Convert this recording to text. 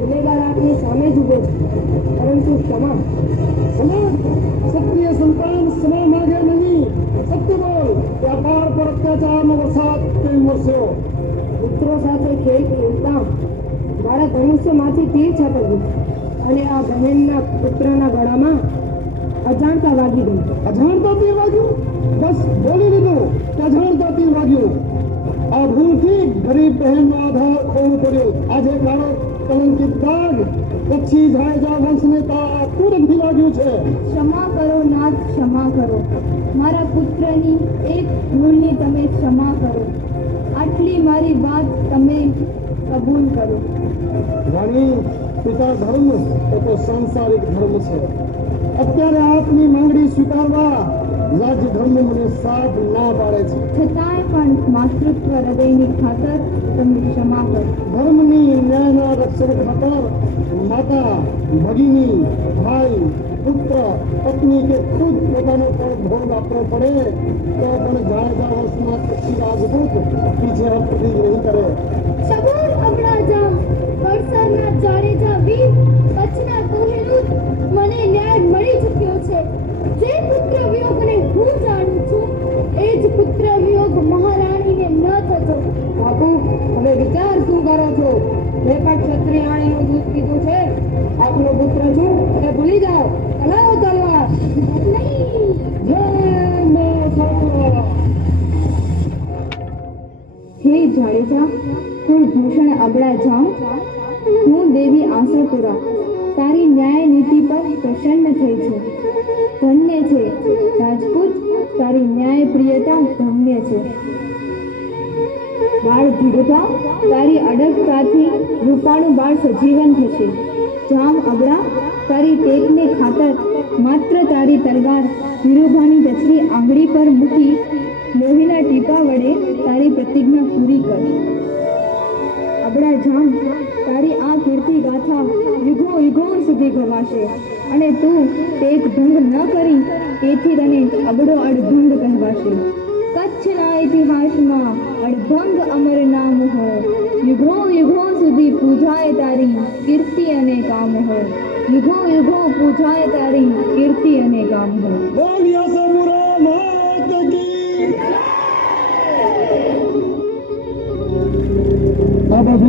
ગુનેગાર આપની સામે જ ઉભો છે, પરંતુ ક્ષમા સત્ય સંતાન ક્ષમા માગે નહીં. સત્ય બોલ, વ્યાપાર પર અત્યાચારનો વરસાદ કેમ વરસ્યો? મિત્રો સાથે ખેલતા મારા ધનુષ્યમાંથી તીર છટક્યું અને આ બહેનના પુત્રના ગળામાં અજાણતા વાગી ગયું. અજાણતા તીર વાગ્યું? બસ બોલી લીધું કે અજાણતા તીર વાગ્યું. આ ભૂલથી ગરીબ બહેનનો આધાર ખોવું પડ્યું. આજે કાળો કલંકિત દાગ કચ્છી જાયજા વંશને પૂરથી લાગ્યું છે. ક્ષમા કરો નાથ, ક્ષમા કરો. મારા પુત્રની એક ભૂલની તમે ક્ષમા કરો. આટલી મારી વાત તમે કબૂલ કરો. રાણી, પિતા ધર્મ એ તો સાંસારિક ધર્મ છે. અત્યારે આપની માંગણી સ્વીકારવા રાજ્ય ધર્મ મને સાથ ના પાડે છે. છતાંય પણ માતૃત્વ હૃદયની ખાતર તમે ક્ષમા કરો. ધર્મની ન્યાયના રક્ષણ ખાતર માતા, ભગિની, ભાઈ, પુત્ર, પત્ની કે ખુદ પોતાનો પણ ભોગ આપવો પડે તો પણ જાણતા વર્ષમાં કચ્છી રાજપૂત પીછે હટતી નહીં કરે. સબૂર અબડાજા, વલસાડના જાડેજા વીર, કચ્છના કોહિનૂર, મને ન્યાય મળી ચૂક્યો છે. જે પુત્ર વિયોગને હું જાણું છું એ જ પુત્ર વિયોગ મહારાણીને ન થતો. બાપુ, હવે વિચાર શું કરો છો? મેં પણ ક્ષત્રિયાણીનું દૂધ પીધું છે. આપનો પુત્ર છું અને ભૂલી જાઓ. ચલાવો તલવાર. નહીં, જય મા. હે જાડેજા કુળભૂષણ અબડાજા, હું દેવી આશાપુરા તારી ન્યાય નીતિ પર પ્રસન્ન થઈ છું. ધન્ય છે રાજપૂત, તારી ન્યાય પ્રિયતા ધન્ય છે. બાળ ધીરતા, તારી અડગતાથી રૂપાળું બાળ સજીવન થશે. જામ અબડા, તારી ટેકને ખાતર માત્ર તારી તલવાર ધીરુભાની દસરી આંગળી પર મૂકી લોહીના ટીપા વડે તારી પ્રતિજ્ઞા પૂરી કર. અબડા જામ, તારી આ કીર્તિ ગાથા યુગો યુગો સુધી ગવાશે અને તું ટેક ભંગ ન કરી તેથી તને અબડો અડભંગ કહેવાશે. કચ્છના ઇતિહાસમાં અડભંગ અમર નામ હો, યુગો યુગો સુધી પૂજાય તારી કીર્તિ અને કામ હો. યુગો યુગો પૂજાય તારી કીર્તિ અને કામ હો. બોલિયા સમુરા માત કી. આ બાજુ